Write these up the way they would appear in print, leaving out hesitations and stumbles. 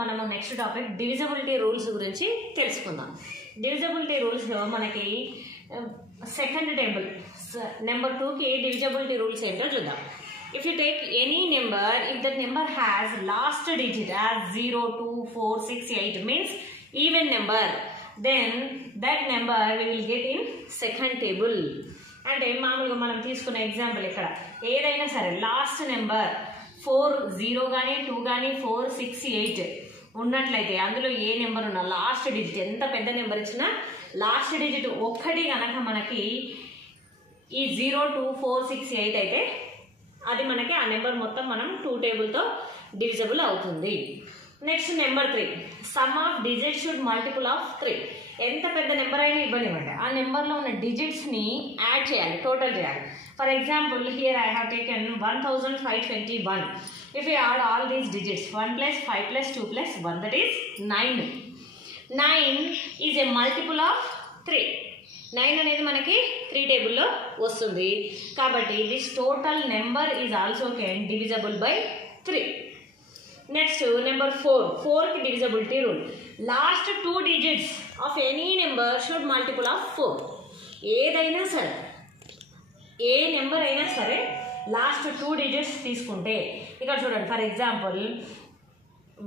మనము next topic divisibility rules గురించి తెలుసుకుందాం. డివిజిబిలిటీ రూల్స్ లో మనకి సెకండ్ టేబుల్ నెంబర్ 2 కి డివిజిబిలిటీ రూల్స్ ఏంటో చూద్దాం. If you take any number, if that number has last digit as 0, 2, 4, 6, 8 means even number, then that number we will get in second table. అంటే మామూలుగా మనం తీసుకున్న example ఇక్కడ ఏదైనా సరే లాస్ట్ నెంబర్ 4, 0 కానీ 2 కానీ 4, 6, 8 ఉన్నట్లయితే అందులో ఏ నెంబర్ ఉన్నా లాస్ట్ డిజిట్ ఎంత పెద్ద నెంబర్ ఇచ్చినా లాస్ట్ డిజిట్ ఒక్కటి కనుక మనకి ఈ 0, 2, 4, 6, 8 అయితే అది మనకి ఆ నెంబర్ మొత్తం మనం 2 టేబుల్తో డివిజిబుల్ అవుతుంది. Next number 3, some of digit should multiple of 3. ఎంత పెద్ద నెంబర్ అయినా ఇవ్వనివ్వండి, ఆ నెంబర్లో ఉన్న డిజిట్స్ని యాడ్ చేయాలి, టోటల్ చేయాలి. For example here I have taken 1521. If you add all these digits 1 plus 5 plus 2 plus 1, that is 9. 9 is a multiple of 3. 9 అనేది మనకి 3 టేబుల్లో వస్తుంది. కాబట్టి this total number is also can divisible by 3. Next number 4కి divisibility rule. Last 2 digits of any number should multiple of 4. ఏదైనా సరే ఏ number అయినా సరే లాస్ట్ 2 digits తీసుకుంటే ఇక్కడ చూడండి, ఫర్ ఎగ్జాంపుల్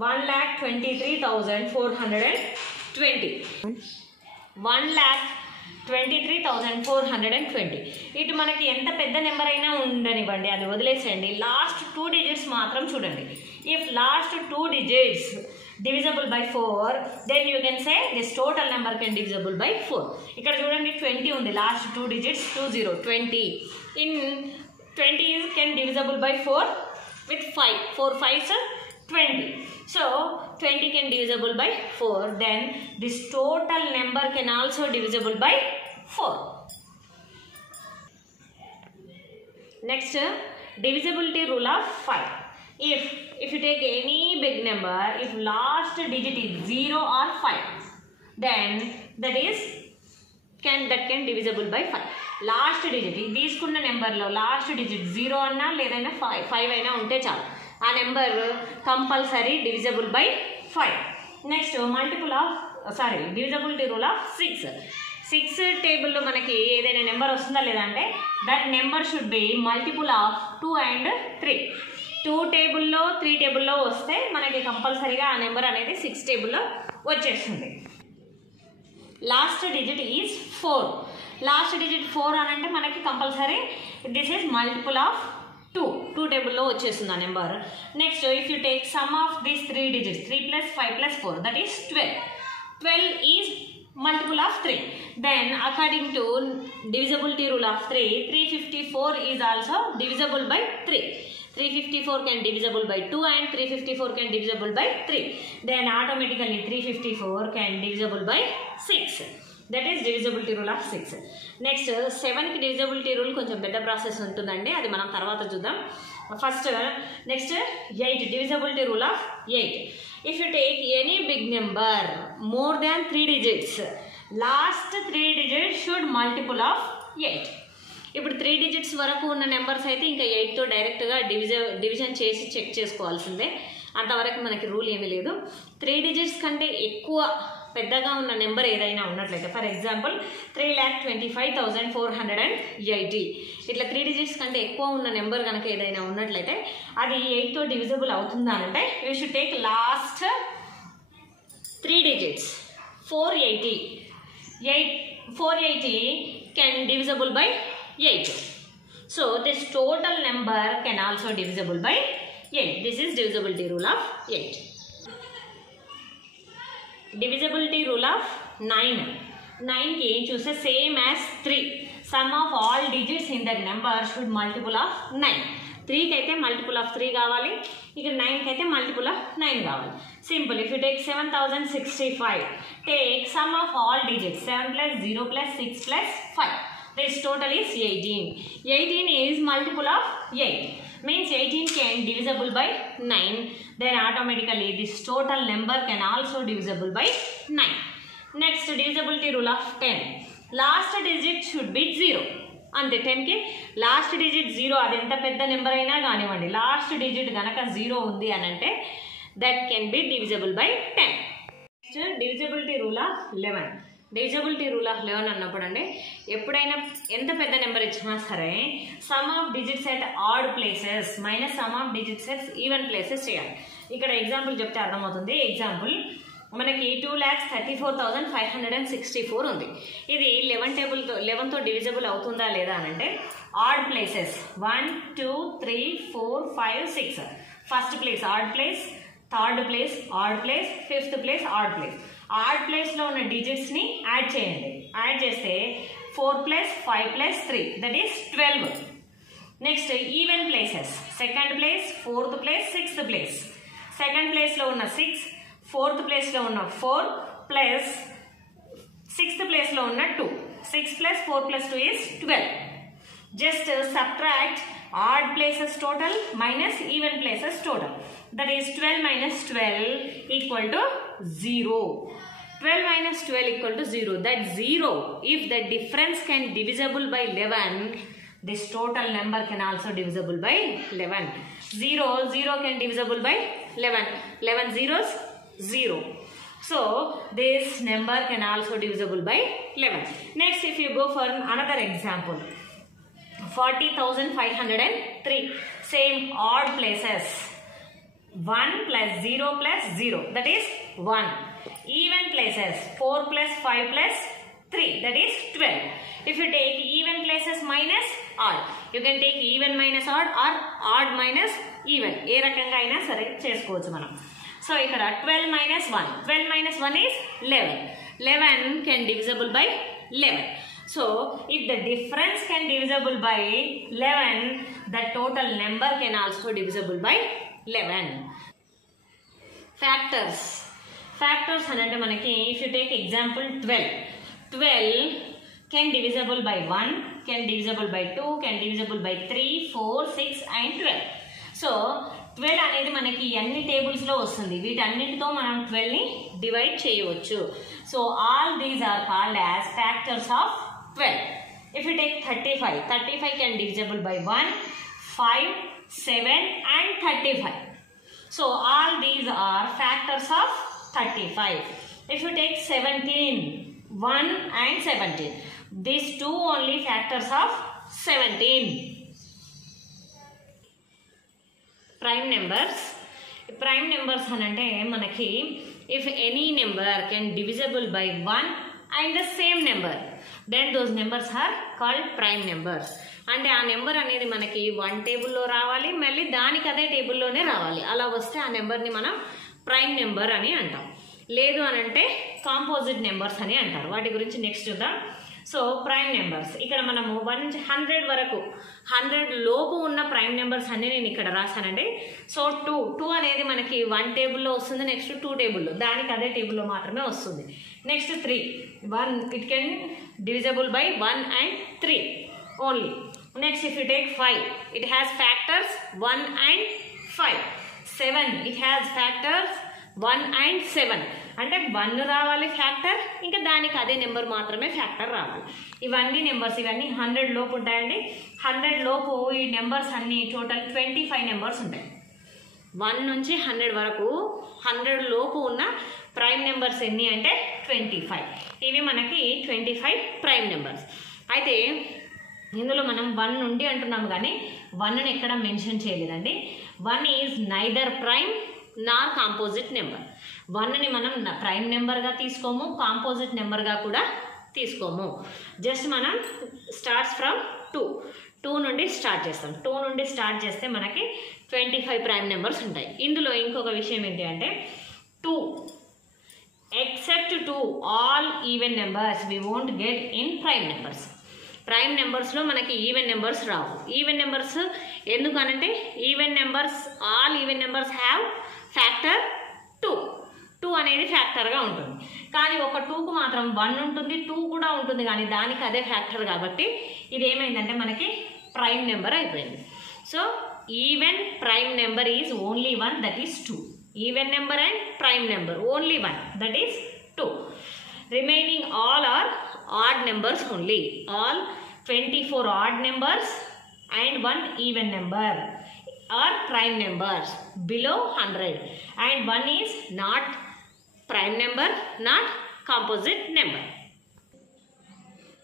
1,23,420. 1,23,420. ఇటు మనకి ఎంత పెద్ద నెంబర్ అయినా ఉండనివ్వండి, అది వదిలేసేయండి. లాస్ట్ 2 digits మాత్రం చూడండి. If last 2 digits divisible by 4, then you can say this total number can divisible by 4. ఇక్కడ చూడండి 20 ఉంది, last 2 digits 20, 20. In 20 is can divisible by 4 with 5. 4 5s are 20. So 20 can divisible by 4. Then this total number can also divisible by 4. Next, divisibility rule of 5. If you take any big number, if last digit is 0 or 5, then that can divisible by 5. Last digit తీసుకున్న నెంబర్లో last digit 0 అన్నా లేదైనా 5 అయినా ఉంటే చాలు, ఆ number compulsory divisible by 5. Next divisibility rule of 6. 6 టేబుల్లో మనకి ఏదైనా నెంబర్ వస్తుందా లేదంటే that number should be multiple of 2 and 3. 2 టేబుల్లో 3 టేబుల్లో వస్తే మనకి కంపల్సరీగా ఆ నెంబర్ అనేది 6 టేబుల్లో వచ్చేస్తుంది. Last digit is 4. Last digit 4 అని అంటే మనకి compulsory this is multiple of 2 టేబుల్లో వచ్చేస్తుంది ఆ number. Next if you take some of these 3 digits 3 plus 5 plus 4, that is 12. 12 is multiple of 3. Then according to divisibility rule of 3, 354 is also divisible by 3. 354 can divisible by 2 and 354 can divisible by 3. Then automatically 354 can divisible by 6. That is divisibility rule of 6. Next 7కి divisibility rule కొంచెం పెద్ద process ఉంటుందండి, అది మనం తర్వాత చూద్దాం. First next 8, divisibility rule of 8. If you take any big number more than 3 digits, last 3 digits should multiple of 8. ఇప్పుడు 3 digits వరకు ఉన్న నెంబర్స్ అయితే ఇంకా 8తో డైరెక్ట్గా డివిజన్ చేసి చెక్ చేసుకోవాల్సిందే, అంతవరకు మనకి రూల్ ఏమీ లేదు. 3 digits కంటే ఎక్కువ పెద్దగా ఉన్న నెంబర్ ఏదైనా ఉన్నట్లయితే, ఫర్ ఎగ్జాంపుల్ 3,25,480, ఇట్లా 3 digits కంటే ఎక్కువ ఉన్న నెంబర్ కనుక ఏదైనా ఉన్నట్లయితే అది 8తో డివిజిబుల్ అవుతుందా అంటే you should take last 3 digits 480. 480 can divisible by 8. So this total number can also divisible by 8. This is divisibility rule of 8. Divisibility rule of 9. 9కి చూస్తే same as 3. Some of all digits in that number should multiple of 9. 3కి అయితే multiple of 3 కావాలి, ఇక్కడ 9కి అయితే multiple of 9 కావాలి. Simple. If you take 7065, take some of all digits 7 plus 0 plus 6 plus 5. This total is 18. 18 is multiple of 8. Means 18 can divisible by 9. Then automatically this total number can also divisible by 9. Next divisibility rule of 10. Last digit should be 0. అంతే. 10కి last digit 0, అది ఎంత పెద్ద number అయినా కానివ్వండి, last digit కనుక 0 ఉంది అని అంటే that can be divisible by 10. Next, divisibility rule of 11. Divisibility rule of 11 అన్నప్పుడు అండి ఎప్పుడైనా ఎంత పెద్ద నెంబర్ ఇచ్చినా సరే some of digits at odd places minus sum of digits at even places చేయాలి. ఇక్కడ ఎగ్జాంపుల్ చెప్తే అర్థమవుతుంది. ఎగ్జాంపుల్ మనకి 2,34,564 ఉంది. ఇది 11తో డివిజిబుల్ అవుతుందా లేదా అని అంటే odd places 1 2 3 4 5 6 first place odd place, third place odd place, fifth place odd place. ఆడ్ ప్లేస్లో ఉన్న డిజిట్స్ని యాడ్ చేయండి. యాడ్ చేస్తే 4 + 5 + 3 that is 12. Next even places second place, fourth place, sixth place. Second ప్లేస్లో ఉన్న 6, ఫోర్త్ ప్లేస్లో ఉన్న 4 ప్లస్ సిక్స్త్ ప్లేస్లో ఉన్న 2. 6 + 4 + 2 is 12. Just subtract odd places total minus even places total. That is 12 minus 12 equal to 0. 12 minus 12 equal to 0. That 0, if the difference can divisible by 11, this total number can also divisible by 11. 0 can divisible by 11. 11 zeros, 0. So this number can also divisible by 11. Next, if you go for another example, 40,503. Same odd places. 1 + 0 + 0. That is 1. Even places. 4 + 5 + 3. That is 12. If you take even places minus odd, you can take even minus odd or odd minus even. ఏ రకంగా అయినా సరే చేసుకోవచ్చు మనం. So ఇక్కడ 12 minus 1. 12 minus 1 is 11. 11 can divisible by 11. So, if the difference can divisible by 11, the total number can also divisible by 11. Factors. Factors anante manaki, if you take example 12. 12 can divisible by 1, can divisible by 2, can divisible by 3, 4, 6 and 12. So, 12 అనేది మనకి అన్ని టేబుల్స్లో వస్తుంది. వీటన్నిటితో మనం 12ని divide చేయవచ్చు. So all these are called as factors of 12. If you take 35 can divisible by 1, 5, 7 and 35. So all these are factors of 35. If you take 17, 1 and 17, these two only factors of 17. Prime numbers. Prime numbers anante manaki if any number can divisible by 1 and the same number, then those numbers are called prime numbers. అంటే ఆ number అనేది మనకి 1 టేబుల్లో రావాలి, మళ్ళీ దానికి అదే టేబుల్లోనే రావాలి. అలా వస్తే ఆ నెంబర్ని మనం ప్రైమ్ నెంబర్ అని అంటాం. లేదు అని అంటే కాంపోజిట్ నెంబర్స్ అని అంటారు. వాటి గురించి నెక్స్ట్ చూద్దాం. సో ప్రైమ్ నెంబర్స్ ఇక్కడ మనము 100 వరకు 100 లోపు ఉన్న ప్రైమ్ నెంబర్స్ అన్ని నేను ఇక్కడ రాశానండి. సో 2 అనేది మనకి 1 టేబుల్లో వస్తుంది, నెక్స్ట్ 2 టేబుల్లో, దానికి అదే టేబుల్లో మాత్రమే వస్తుంది. Next 3, 1 it can divisible by 1 and 3 only. Next, if you take 5, it has factors 1 and 5. 7, it has factors 1 and 7. అంటే 1 రావాలి ఫ్యాక్టర్, ఇంకా దానికి అదే నెంబర్ మాత్రమే ఫ్యాక్టర్ రావాలి. ఇవన్నీ నెంబర్స్, ఇవన్నీ 100 లోపు ఉంటాయండి. 100 లోపు ఈ నెంబర్స్ అన్ని టోటల్ 25 నెంబర్స్ ఉంటాయి. 1 నుంచి 100 వరకు 100 లోపు ఉన్న ప్రైమ్ నెంబర్స్ ఎన్ని అంటే 25. ఇవి మనకి 25 ప్రైమ్ నెంబర్స్. అయితే ఇందులో మనం 1 నుండి అంటున్నాము కానీ 1ని ఎక్కడ మెన్షన్ చేయలేదండి. 1 is neither prime Nar composite number. 1ని మనం ప్రైమ్ నెంబర్గా తీసుకోము, కాంపోజిట్ నెంబర్గా కూడా తీసుకోము. జస్ట్ మనం స్టార్ట్స్ ఫ్రమ్ 2 నుండి స్టార్ట్ చేస్తాం. 2 నుండి స్టార్ట్ చేస్తే మనకి 25 ప్రైమ్ నెంబర్స్ ఉంటాయి. ఇందులో ఇంకొక విషయం ఏంటి అంటే 2 except 2 all even numbers we won't get in prime numbers. Prime నెంబర్స్లో మనకి ఈవెన్ నెంబర్స్ రావు. ఈవెన్ నెంబర్స్ ఎందుకనంటే even numbers all even numbers have factor 2 అనేది ఫ్యాక్టర్గా ఉంటుంది. కానీ ఒక 2కు మాత్రం 1 ఉంటుంది, 2 కూడా ఉంటుంది, కానీ దానికి అదే ఫ్యాక్టర్ కాబట్టి ఇది ఏమైందంటే మనకి ప్రైమ్ నెంబర్ అయిపోయింది. So even prime number is only 1, that is 2. Even number and prime number only 1, that is 2. Remaining all are odd numbers only. All 24 odd numbers and 1 even number. are prime numbers below 100 and 1 is not prime number, not composite number.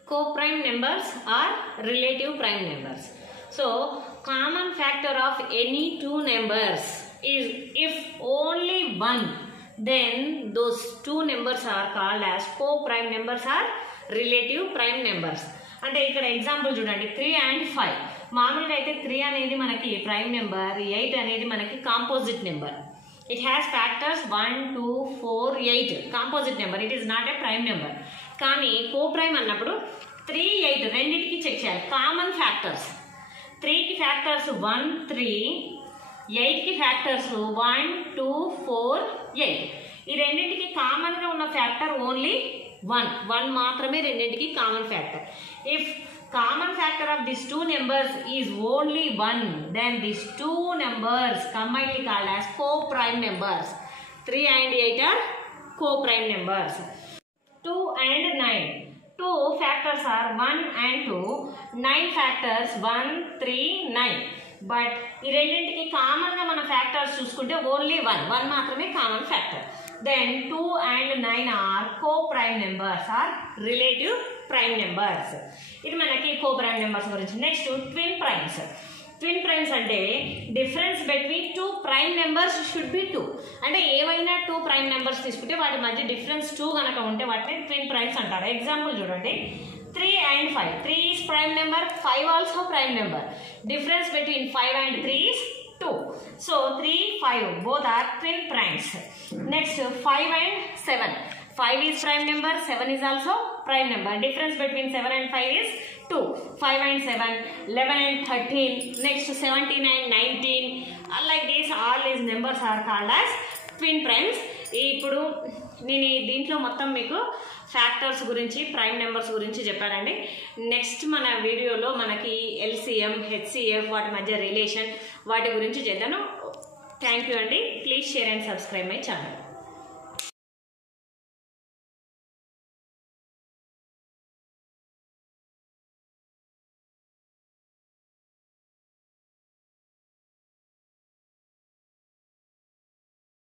Co-prime numbers are relative prime numbers. So common factor of any two numbers is if only one, then those two numbers are called as co-prime numbers or relative prime numbers. అంటే ఇక్కడ example చూడండి 3 and 5. మామూలుగా అయితే 3 అనేది మనకి prime number, 8 అనేది మనకి composite number. It has factors 1, 2, 4, 8 composite number. It is not a prime number. కానీ కో ప్రైమ్ అన్నప్పుడు 3, 8 రెండింటికి చెక్ చేయాలి. కామన్ ఫ్యాక్టర్స్ 3కి ఫ్యాక్టర్స్ 1, 3, 8కి ఫ్యాక్టర్స్ 1, 2, 4, 8. ఈ రెండింటికి కామన్గా ఉన్న ఫ్యాక్టర్ ఓన్లీ 1 మాత్రమే రెండింటికి common factor. If common factor of these two numbers is only 1, then these two numbers combinedly called as co-prime numbers. 3 and 8 are co-prime numbers. 2 and 9. 2 factors are 1 and 2. 9 factors 1, 3, 9. But ఈ రెండింటికి common గా మన factors చూసుకుంటే only 1 మాత్రమే common factor. Then 2 and 9 are co-prime numbers or relative prime numbers. ఇది మనకి co-prime numbers గురించి. Next twin primes. Twin primes అంటే difference between 2 prime numbers should be 2. అంటే ఏవైనా 2 ప్రైమ్ నెంబర్స్ తీసుకుంటే వాటి మధ్య డిఫరెన్స్ 2 కనుక ఉంటే వాటిని ట్విన్ ప్రైమ్స్ అంటారు. ఎగ్జాంపుల్ చూడండి 3 and 5. 3 is prime number, 5 also prime number. Difference between 5 and 3 is 2. So 3, 5 both are twin primes. Next 5 and 7. 5 is prime number, 7 is also prime number. Difference between 7 and 5 is 2. 5 and 7, 11 and 13. Next 17 and 19. Like this, all these numbers are called as twin primes. ఇప్పుడు నేను దీంట్లో మొత్తం మీకు factors గురించి, prime numbers గురించి చెప్పానండి. Next మన వీడియోలో మనకి ఎల్సిఎం, హెచ్సిఎఫ్ వాటి మధ్య రిలేషన్ వాటి గురించి చేద్దాను. థ్యాంక్ యూ అండి. Please share and subscribe my channel.